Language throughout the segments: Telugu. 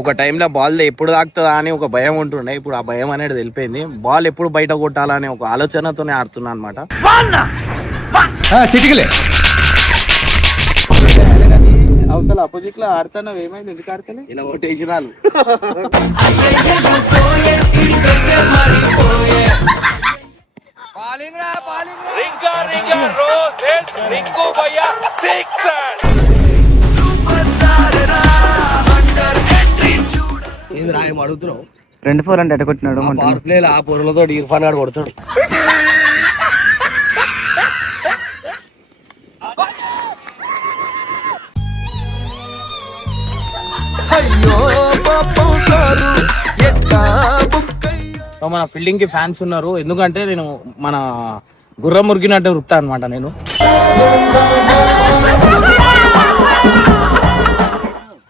ఒక టైంలో బాల్ ఎప్పుడు తాకుతుందా అని ఒక భయం ఉంటుండే. ఇప్పుడు ఆ భయం అనేది తెలిపోయింది. బాల్ ఎప్పుడు బయట కొట్టాలనే ఒక ఆలోచనతోనే ఆడుతున్నా అనమాట. అవతల అపోజిట్ లో ఆడుతున్నావు, ఏమైంది? ఎందుకు ఆడతలే? ఇలా ఓటేసినాలు అడుగుతున్నావు. 2-4 అంటే ఎట్టకొట్టినాడు పవర్ ప్లే ఆ పొరలతో ఇర్ఫాన్ గాడు కొడతాడు. మన ఫీల్డింగ్ కి ఫ్యాన్స్ ఉన్నారు. ఎందుకంటే నేను మన గుర్రం మురిగినట్టు వృత్తా అనమాట. నేను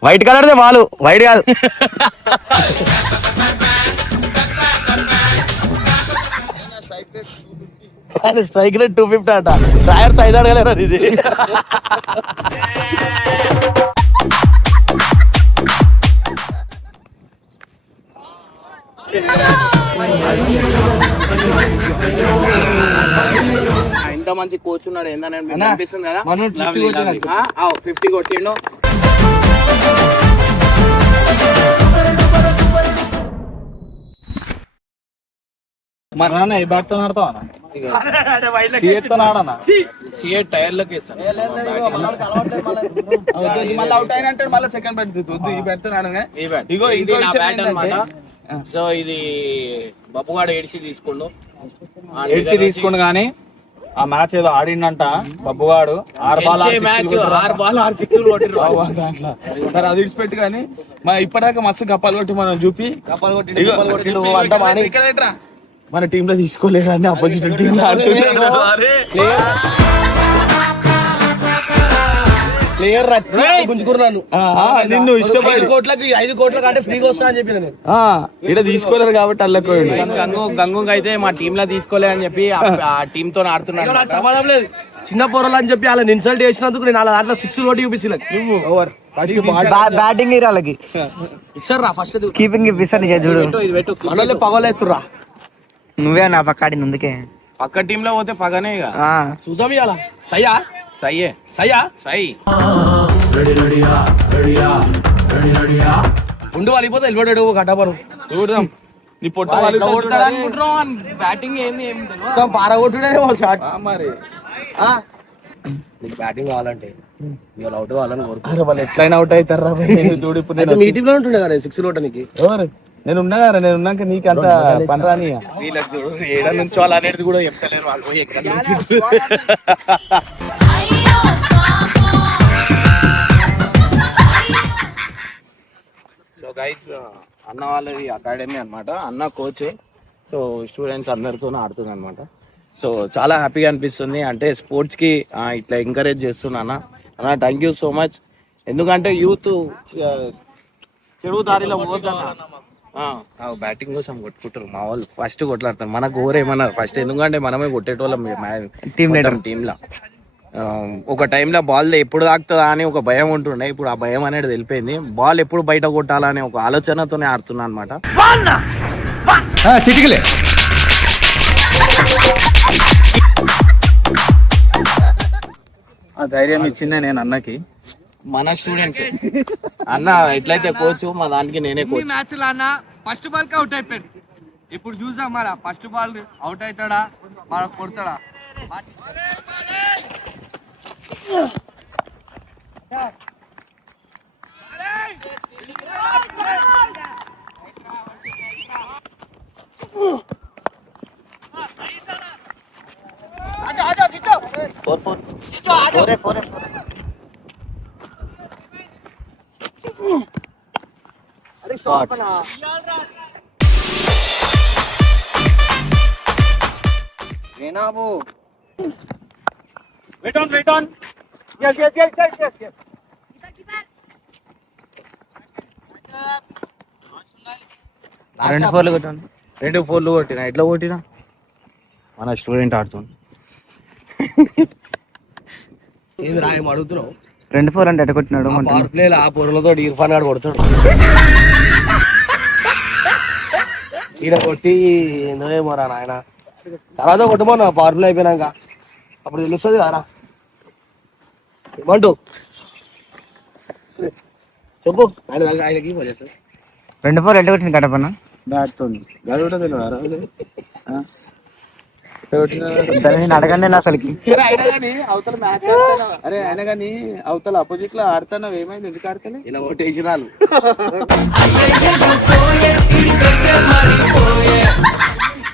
వైట్ కలర్ వాళ్ళు వైట్ కాదు. స్ట్రైక్ రేట్ 250 అట. టైర్స్ 5 అడగలేరా ఇది? ఇంత మంచి కోచ్ ఉన్నాడు ఏందని అనిపిస్తుంది కదా. 50 కొట్టిండు. టైర్లకి సో ఇది బబ్బుగాడు ఏడిసి తీసుకుండు కానీ ఆ మ్యాచ్ ఏదో ఆడిండంట బబ్బుగాడు. 6 బాల్ 6 సిక్స్లు కొట్టిరు దాంట్లో. సరే అది విడిచిపెట్టి కానీ ఇప్పటిదాకా మస్తు గప్పాలు కొట్టి మనం చూపి మన టీమ్ లో తీసుకోలేరు అని అపోజిట్ టీమ్ లో ప్లేయర్ గుంజుకున్నాను. నిన్ను ఇష్టపడి 5 కోట్ల కంటే ఫ్రీగా వస్తా అని చెప్పి ఇక్కడ తీసుకోలేరు కాబట్టి అల్లకి గంగు అయితే మా టీమ్ లో తీసుకోలే అని చెప్పి ఆ టీమ్ తో ఆడుతున్నాడు. సమాధానం లేదు. చిన్న పొరలు అని చెప్పి అలా ఇన్సల్ట్ చేసినందుకు నేను అలా దాంట్లో 6 కొట్టి చూపిస్తుంది. ఓవర్ బ్యాటింగ్ వాళ్ళకి ఇస్తారా ఫస్ట్ కీపింగ్ ఇప్పిస్తాను చూడు. మనోళ్ళే పగలేతుర్రా. నువ్వే నా పక్కాడి ముందుకే పక్క టీమ్ లో పోతే పగనే ఇక చూసాం ఇవాళ. సయ్యా సయ్యే సయ్యా సై ఉండు వాళ్ళిపోతే వెళ్ళిపోయాడు గడ్డపరు చూడదాం. నీ పొట్ట బ్యాటింగ్ ఏంది పారగొట్టుడే మరి. నీకు బ్యాటింగ్ కావాలంటే అవుట్ కావాలని కోరుకుంటారు. వాళ్ళు ఎట్లయినా అవుట్ అవుతారా చూడు. ఇప్పుడు మీ టీమ్ లో ఉంటుండే కదా 6 కొట్టడానికి. ఎవరు? నేను ఉన్నా కదా. నేను ఉన్నాక నీకు అంత పని రాని. వీళ్ళకి చూడు ఏడ నుంచి వాళ్ళు అనేది కూడా చెప్తలేరు. వాళ్ళు పోయి ఎక్కడ నుంచి. సో గైస్ అన్న వాళ్ళది అకాడమీ అనమాట. అన్న కోచ్. సో స్టూడెంట్స్ అందరితో ఆడుతుంది అనమాట. సో చాలా హ్యాపీగా అనిపిస్తుంది. అంటే స్పోర్ట్స్కి ఇట్లా ఎంకరేజ్ చేస్తున్నా అన్న. Thank you so much. ఎందుకంటే యూత్ చెడు దారిలో పోద్దన్న. బ్యాటింగ్ కోసం కొట్టుకుంటారు మా వాళ్ళు. ఫస్ట్ కొట్లాడతారు. మనకు ఓరేమన్నారు ఫస్ట్. ఎందుకంటే మనమే కొట్టేటోళ్ళం టీంలో. ఒక టైంలో బాల్ ఎప్పుడు తాకుతుందా అని ఒక భయం ఉంటుండే. ఇప్పుడు ఆ భయం అనేది తెలిపోయింది. బాల్ ఎప్పుడు బయట కొట్టాలనే ఒక ఆలోచనతోనే ఆడుతున్నా అనమాట. ఆ ధైర్యం ఇచ్చిందే నేను అన్నకి. మన స్టూడెంట్స్ అన్న ఎట్లయితే కోచ్ మా దానికి నేనే కోచ్. మ్యాచ్ లో అన్న ఫస్ట్ బాల్ కి అవుట్ అయిపోయాడు. ఇప్పుడు చూసాం మరి ఫస్ట్ బాల్ అవుట్ అవుతాడా మన కొడతాడా. Wait on. Yes. 2 4 కొట్టాను. 2 4 కొట్టినా. ఎట్లా కొట్టినా? మన స్టూడెంట్ ఆడుతుంది. ఏంది రాయం అడుగుతున్నావు. 2-4 అంటే ఎట్ట కొట్టినాడు పవర్ ప్లే ఆ పొరలతో ఇర్ఫాన్ గాడు కొడతాడు. ఈడ కొట్టి ఏందో ఏమోరా నాయన. తర్వాత కొట్టమన్నా పవర్ ప్లే అయిపోయినాక అప్పుడు తెలుస్తుంది కదా. ఏమంటూ చెప్పు. ఆయనకి 2-4 ఎట్ట కొట్టింది కట్టపన్న బ్యాట్ తోని అది కూడా తెలియదు అడగండి అసలుకి. అవతల మ్యాచ్ అరే అయినా కానీ అవతల అపోజిట్ లో ఆడుతున్నావు, ఏమైంది, ఎందుకు ఆడతలే? ఇలా ఓటేసినాలు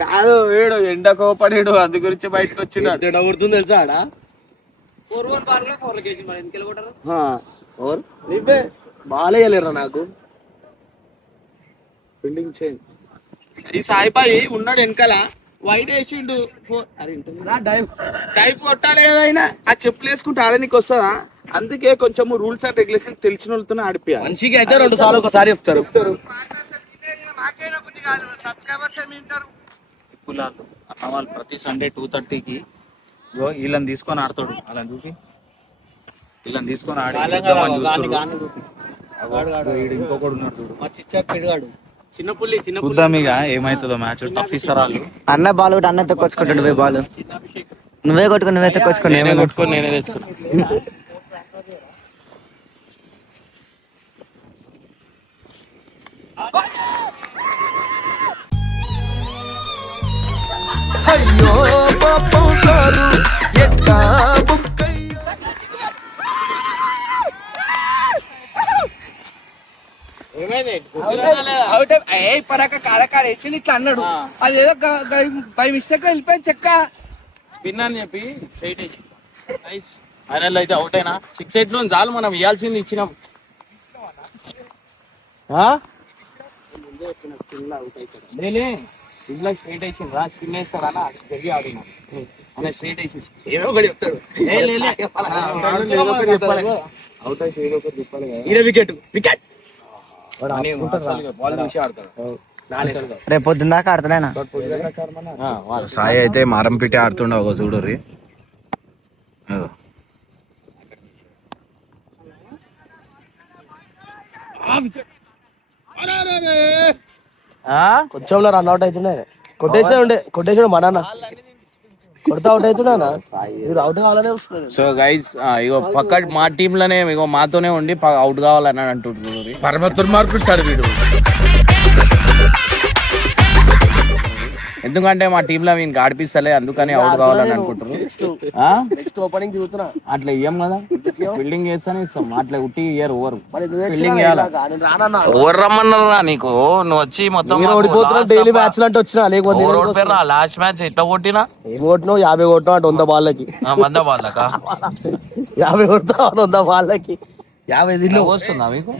కాదు వీడు ఎండ కోపడేడు, అందు గురించి బయటకు వచ్చినాడు. ఎండ కొడుతుంది తెలుసా ఆడ. నువ్వే బాగాలేయలేరా నాకు. Building change. ఈ సాయిబాయి ఉన్నాడు వెనకాల, వైట్ వేసిండు. టైప్ కొట్టాలి కదా అయినా. ఆ చెప్పులు వేసుకుంటే ఆడడానికి వస్తుందా? అందుకే కొంచెం రూల్స్ అండ్ రెగ్యులేషన్ తెలిసిన వాళ్ళతో ఆడిపోయాలి. మనిషికి అయితే 2 సార్లు ఒకసారి చెప్తారు. అన్న వాళ్ళు ప్రతి సండే 2:30కి వీళ్ళని తీసుకొని ఆడతాడు. అలా చూపి వీళ్ళని తీసుకొని ఆడి ఇంకొకడు ఉన్నాడు చూడు, చూద్దాం ఇక ఏమైతుందో మ్యాచ్. టఫ్ ఇస్తారు వాళ్ళు. అన్న బాల్ కూడా అన్న తొక్కొచ్చుకుంటాడు పోయి బాల్. నువ్వే కొట్టుకుని నువ్వే తొక్కొచ్చుకోండి. నేనే కొట్టుకొని నేనే తెచ్చుకున్నాను. పరాక కాడకాడ వేసి ఇట్లా అన్నాడు. అది ఏదో బై మిస్టేక్ వెళ్ళిపోయింది చెక్క. స్పిన్ అని చెప్పి స్ట్రైట్ వేసి ఫైనల్ అయితే అవుట్ అయినా 6 8 లో చాలు, మనం ఇవ్వాల్సింది ఇచ్చినాం. ఇంట్లో స్ట్రైట్ వేసింది రా, స్పిన్ వేస్తారా జరిగి ఆడినా అనే స్ట్రైట్ వేసేసి ఏదో ఒకటి చెప్తాడు. అవుట్ అయితే ఏదో ఒకటి చెప్పాలి కదా. ఈయన వికెట్ వికెట్ బాల్ చూసి ఆడతాడు. రేపు పొద్దున్న దాకా ఆడతాడేనా? సాయి అయితే మారం పిట్టి ఆడుతుండే ఒక చూడరి. కొంచెంలో రన్ అవుట్ అవుతుండే. కొట్టేసాడు మా నాన్న. కొడతా అవుట్ అవుతున్నా అవుట్ కావాలనే వస్తున్నాడు. సో గైస్ ఇగో పక్క మా టీమ్ లోనే ఇగో మాతోనే ఉండి అవుట్ కావాలని అంటుంటున్నారు. పరమ దుర్మార్గుడు సార్ వీడు. ఎందుకంటే మా టీమ్ లో వీనికి ఆడిపిస్తలే, అందుకని అవుట్ కావాలని అనుకుంటారు. నెక్స్ట్ ఓపెనింగ్ చూస్తున్నా. అట్లా ఇయ్యం కదా, ఫీల్డింగ్ చేస్తానే ఇస్తాం. అట్లా ఉట్టి ఇయ్యరు ఓవర్. ఫీల్డింగ్ ఓవర్ రమ్మన్నారా నీకు? నువ్వు వచ్చి మొత్తం ఓడిపోతున్నా. డైలీ మ్యాచ్ అంటే వచ్చినా లేకపోతే లాస్ట్ మ్యాచ్ ఎట్లా కొట్టినా ఏం కొట్టినావు? 50 కొట్టినా అంటే 100 బాళ్ళకి. 100 బాళ్ళకా 50 కొడతా 100 బాళ్ళకి 50 దిల్లో వస్తుందా మీకు?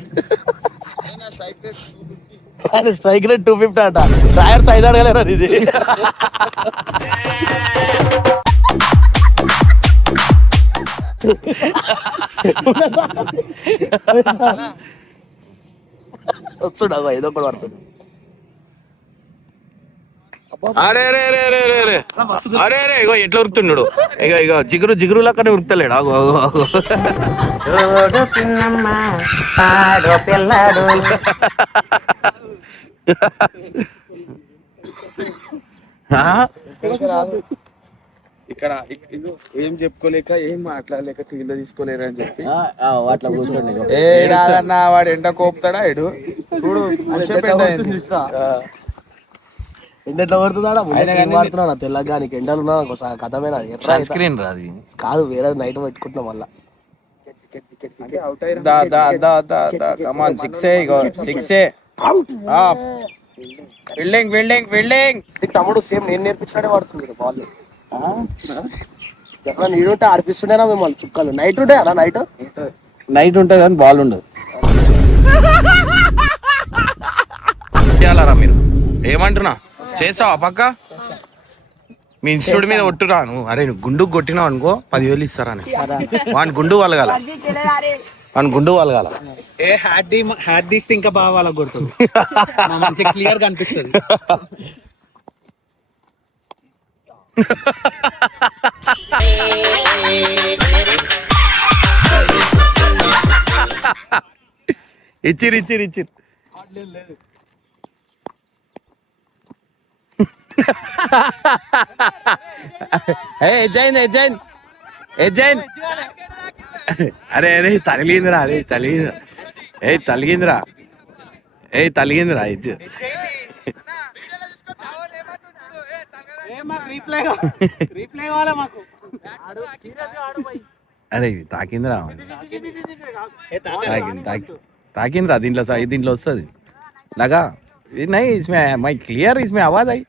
స్ట్రైక్ రేట్ 250 అంట. టైర్స్ 5 అడగలేరా ఇది? వస్తుడా ఏదో ఒకటి పడుతుంది. అరే రే రే రే రే రే అరే రే ఇగో ఎట్లా ఉరుకుతున్నాడు. ఇగో ఇగో జిగురు లెక్కనే ఉరుకుతలేడు. ఆగు ఆగు ఆగు. ఇక్కడ ఏం చెప్పుకోలేక ఏం మాట్లాడలేక టీవీలో తీసుకోలేరు అని చెప్పి అట్లా కూర్చోండి. కాదన్నా వాడు ఎండ కోపుతాడా ఇడు చూడు. ఎండ ఎట్లా పడుతుందా? తెల్లగానికి ఎండలు కథమేనా? సన్ స్క్రీన్ రాది కాదు, వేరే నైట్ పెట్టుకుంటున్నాం మళ్ళా. తమ్ముడు సేమ్ నేను నేర్పించినట్టే పడుతుంది బాల్. చెప్పిన నీడుంటే ఆడిపిస్తుండేనా మిమ్మల్ని చుక్కలు. నైట్ ఉంటాయి అలా నైట్ ఉంటుంది కానీ బాల్ ఉండదు. చేయాలరా మీరు? ఏమంటున్నా చేసావా పక్క? మీ ఇన్స్టిట్యూట్ మీద ఒట్టురా నువ్వు. అరే నువ్వు గుండుకు కొట్టినావు అనుకో 10,000 ఇస్తారా? వాని గుండు వలగాల, వాని గుండు వలగాల. హ్యాట్ తీస్తే ఇంకా బాగా వాళ్ళకి కొడుతుంది. మంచిగా క్లియర్ గా అనిపిస్తుంది. ఇచ్చిరు ఎజ్జైన్ అరే తలిగిందిరా తలిగిందిరా ఇజ్జు అరే తాకిందిరా తాకిందిరా దీంట్లో వస్తుంది लगा नहीं इसमें मैं क्लियर इसमें आवाज आई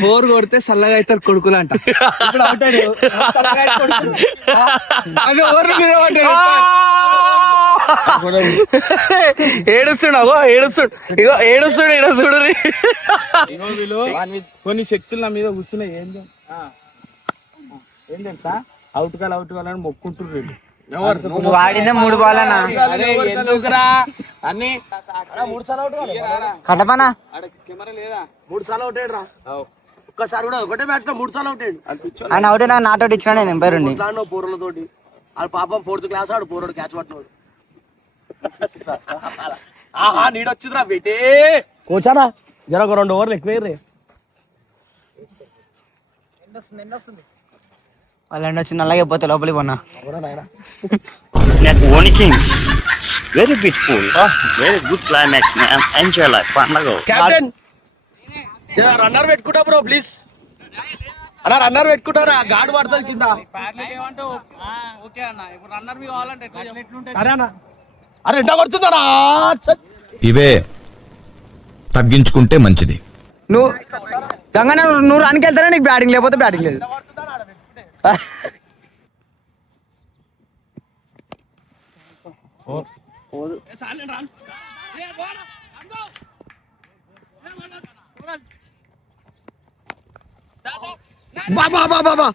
బోర్ కొడితే చల్లగా అవుతారు కొడుకులు అంట ఇప్పుడు అవుతాడు ఏడుస్తుడు కొన్ని శక్తులు నా మీద కూర్చున్నాయి. ఏం తెలుసా, అవుట్ కాలని మొక్కుంటున్నారు. వాడిన 3 బాల్ అన్న అన్ని కట్టపనా కెమెరా లేదా? 3 సార్లు అవుట్ అయ్యాడు రా. ఒక్కసారి కూడా ఒకటే మ్యాచ్ లో 3 సార్లు అవుట్ అయ్యాడు. ఆయన అవుట్ నాట్ అవుట్ ఇచ్చిన నేను ఎంపైర్ ఉండి పూరలతోటి ఆడు పాపం 4th క్లాస్ ఆడు పూరడు క్యాచ్ పట్టినాడు. ఆహా నీడొచ్చిందిరా బేటే కోచానా జర ఒక 2 ఓవర్లు ఎక్కువ వాళ్ళు వచ్చి నల్లగా పోతే లోపలికి పోనా One Kings. Very beautiful. Very good climax, man. Enjoy life. Pandago. Captain జర రన్నర్ పెట్టుకుంటా బ్రో ప్లీజ్ అన్న రన్నర్ పెట్టుకుంటారా గాడ్ పడుతుంది కింద. సరే అన్న అరే ఎంట పడుతుందరా ఇవే తగ్గించుకుంటే మంచిది. నువ్వు గంగన్న నువ్వు రానికి వెళ్తారా నీకు బ్యాటింగ్ లేకపోతే బ్యాటింగ్ లేదు. బాబా బాబా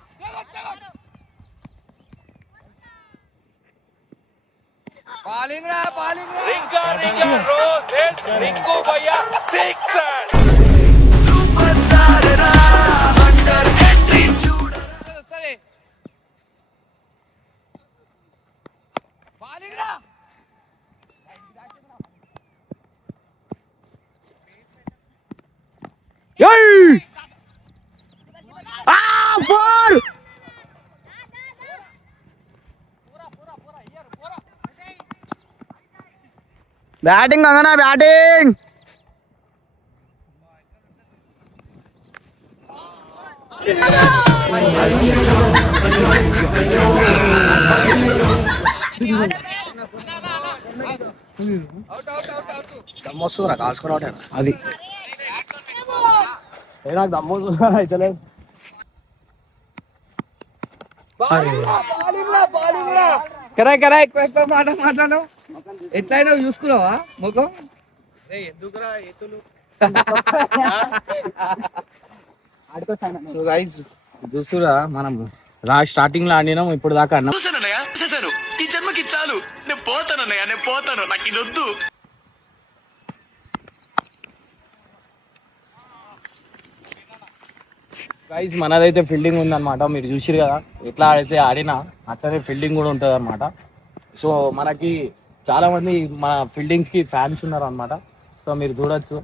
బ్యాటింగ్ గంగనా బ్యాటింగ్ దమ్మొస్తురా కాల్చుకున్నాడు అది నాకు దమ్ము అయితే కరా కరా ఎక్కువ మాట్లాడు ఎట్లయినా చూసుకున్నావా ముఖం సో గైస్ చూస్తురా మనం స్టార్టింగ్ లో ఆడినాం ఇప్పుడు దాకా అన్నాం. ఈ జన్మకి చాలు. నేను పోతాను. నాకు ఇది వద్దు. గైస్ మనదైతే ఫీల్డింగ్ ఉందన్నమాట. మీరు చూసిరు కదా ఎట్లా ఆడితే ఆడినా అట్లనే ఫీల్డింగ్ కూడా ఉంటుంది అనమాట. సో మనకి చాలా మంది మన ఫీల్డింగ్స్ కి ఫ్యాన్స్ ఉన్నారు అనమాట. సో మీరు చూడొచ్చు,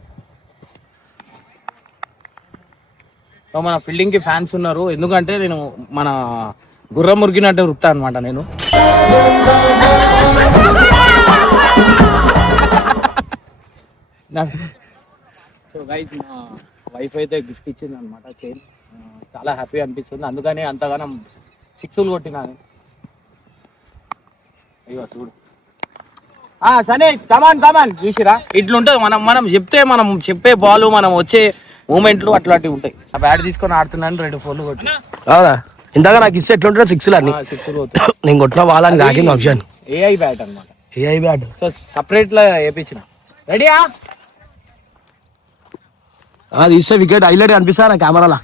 సో మన ఫీల్డింగ్ కి ఫ్యాన్స్ ఉన్నారు. ఎందుకంటే నేను మన గుర్రం మురిగినట్టు వృత్తా అనమాట నేను. సో గైస్ మా వైఫ్ అయితే గిఫ్ట్ ఇచ్చింది అనమాట చైన్. చాలా హ్యాపీ అనిపిస్తుంది. అందుకని అంతగానం 6లు కొట్టినాను. అయ్యో చూడు సరే కమాన్ చూసిరా ఇట్లుంటుంది. మనం చెప్పే బాల్ మనం వచ్చే మూమెంట్లు అట్లాంటివి ఉంటాయి. ఆ బ్యాట్ తీసుకొని ఆడుతున్నాను 2 4లు కొట్టి. అవునా ఇందాక నాకు ఇస్తే ఎట్లుంటారో 6లు అన్ని 6లు కొట్టు. నేను కొట్టిన వాళ్ళని తాకింది ఆప్షన్ ఏఐ బ్యాట్ అనమాట. ఏఐ బ్యాట్ సో సపరేట్ లా వేయించిన. రెడీయా? అది ఇస్తే వికెట్ హైలైట్ కనిపిస్తా నా కెమెరాలా.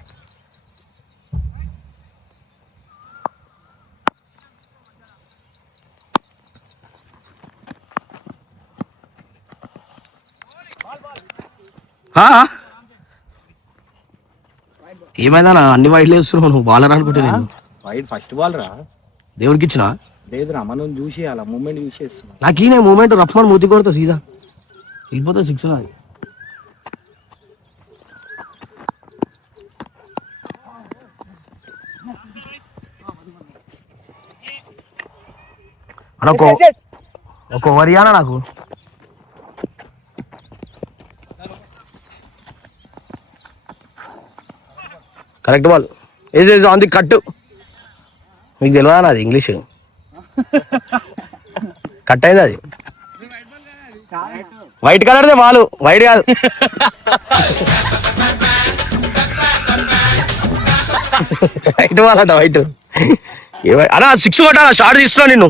ఏమైందా అన్ని వైట్లు వేస్తున్నావు నువ్వు బాలర్ అనుకుంటే నేను వైడ్ ఫస్ట్ బాల్ రా. దేవుడికి ఇచ్చిన లేదురా మనం చూసి అలా మూమెంట్ చూసి చేస్తున్నాం. నాకు ఈ మూమెంట్ రఫ్మన్ మూతి కొడతా సీజా వెళ్ళిపోతా 6 అది. ఒక ఓవర్ ఇయ్యాలా నాకు? Correct ball age on the కట్టు. మీకు తెలియదా అది ఇంగ్లీష్? కట్ అయింది అది. వైట్ కలర్దే బాల్, వైట్ కాదు. వైట్ బాల్ అంట, వైట్. అలా 6 కొట్టాలా? షార్ట్ తీస్తున్నా నిన్ను.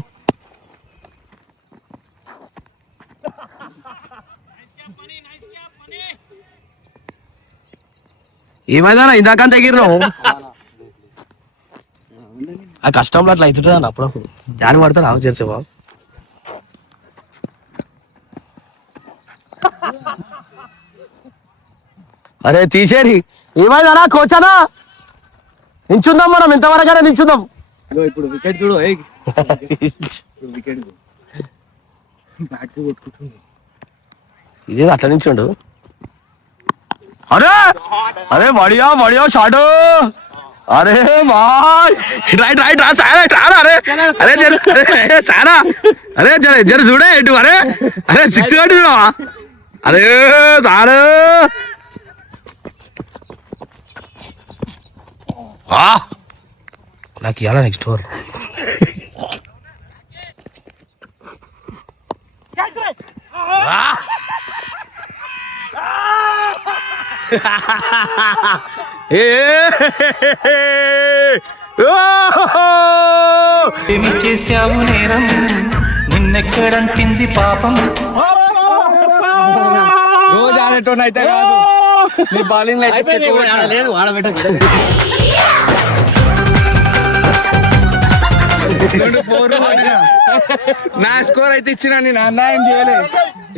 ఏమైందా ఇందాకంత ఎగిరినావు? ఆ కష్టంలో అట్లా అవుతుంటా అప్పుడప్పుడు జాని పడతారు ఆవు చేసే బాబు. అరే తీసేరి. ఏమైందనా కోచనా? నించుందాం మనం, ఇంతవరకైనా నించుందాం. ఇప్పుడు వికెట్ చూడు, వికెట్ కొట్టుకుంటుంది. ఇదే అట్లా నించుండు. అరే అరే బడియా బడియా షాట్. అరే బాయ్ రైట్ రైట్ రా చాలా. అరే అరే జర చాలా. అరే జర జర చూడే ఇటు. అరే అరే 6 కొట్టినా. అరే చాలు. నాకు ఇవ్వాలా నెక్స్ట్ ఓవర్? ఏమి చేశావు నేరం, నిన్నెక్కడంటింది పాపం. రోజు ఆడేటోని అయితే కాదు, నీ బౌలింగ్ లేదు ఆడబెట్ట. నా స్కోర్ అయితే ఇచ్చిన నేను అన్యాయం చేయలే.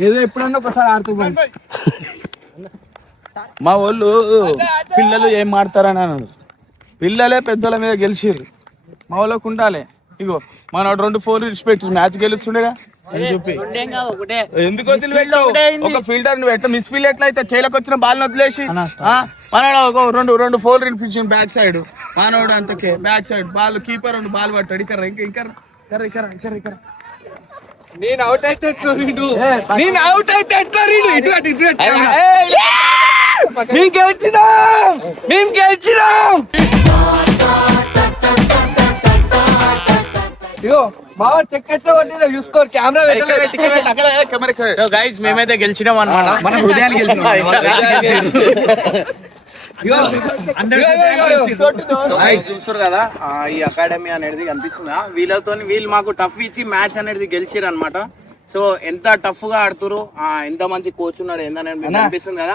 ఏదో ఎప్పుడన్నా ఒకసారి ఆడుతున్నాను. మా వాళ్ళు పిల్లలు ఏం ఆడతారని అన్నాడు. పిల్లలే పెద్దల మీద గెలిచిర్రు. మా వాళ్ళకు ఉండాలి. ఇగో మనోడు 2 4 ఇడిచిపెట్టి మ్యాచ్ గెలుస్తుండేగా అని చెప్పి ఎందుకు వదిలిపెట్టావు? ఒక ఫీల్డర్ నువ్వు ఎట్లా మిస్ ఫీల్డ్ ఎట్లా అయితే చేయలకు వచ్చిన బాల్ వదిలేసి మనోడు ఒక 2 4 వినిపించింది బ్యాక్ సైడ్. మనోడు అంతకే back side ball keeper 2 ball పట్టాడు. ఇక్కడ నేను అవుట్ అయితే ఎట్లా రీడు, నేను అవుట్ అయితే ఎట్లా రీడు. మేము గెలిచినాం. ఇగో బాగా చెక్ ఎట్లా పట్టినా చూసుకో. కెమెరా సో గైస్ మేమైతే గెలిచినాం అన్నమాట. మన హృదయాలు గెలిచినాం. చూస్తారు కదా ఈ అకాడమీ అనేది కనిపిస్తుందా? వీళ్ళు మాకు టఫ్ ఇచ్చి మ్యాచ్ అనేది గెలిచిరు అనమాట. సో ఎంత టఫ్ గా ఆడుతురు, ఎంత మంచి కోచ్ ఉన్నాడు ఏందనేది మీకు కనిపిస్తుంది కదా.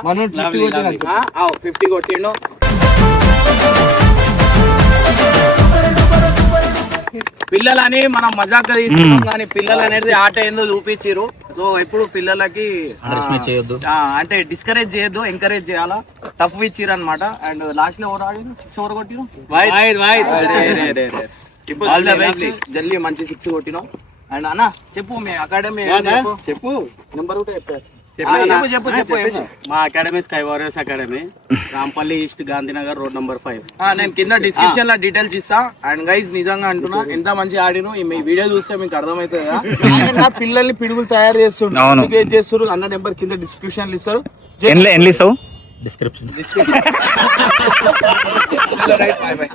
50 కొట్టిండు. పిల్లలని మనం మజాక్ తీసుకున్నాం కానీ పిల్లలు అనేది ఆట ఏందో చూపించారు. సో ఎప్పుడు పిల్లలకి అంటే డిస్కరేజ్ చేయొద్దు, ఎంకరేజ్ చేయాలా. టఫ్ ఇచ్చిరు అనమాట. అండ్ లాస్ట్ లో ఎవరు ఆడి 6 ఓవర్ కొట్టిరు. All the best. జల్దీ మంచి 6 కొట్టినాం. అండ్ అన్న చెప్పు మీ అకాడమీ చెప్పు. నెంబర్ కూడా చెప్పారు. చెప్పు. మా academy sky warriors academy, Rampalli east, Gandhinagar, road number 5. నేను కింద డిస్క్రిప్షన్ లో డీటెయిల్స్ ఇస్తా. అండ్ గైస్ నిజంగా అంటున్నా ఎంత మంచి ఆడిను. మీ వీడియో చూస్తే మీకు అర్థమవుతుంది కదా. పిల్లల్ని పిడుగులు తయారు చేస్తున్నారు. అన్న నెంబర్ కింద డిస్క్రిప్షన్ ఇస్తారు. డిస్క్రిప్షన్. Right by by.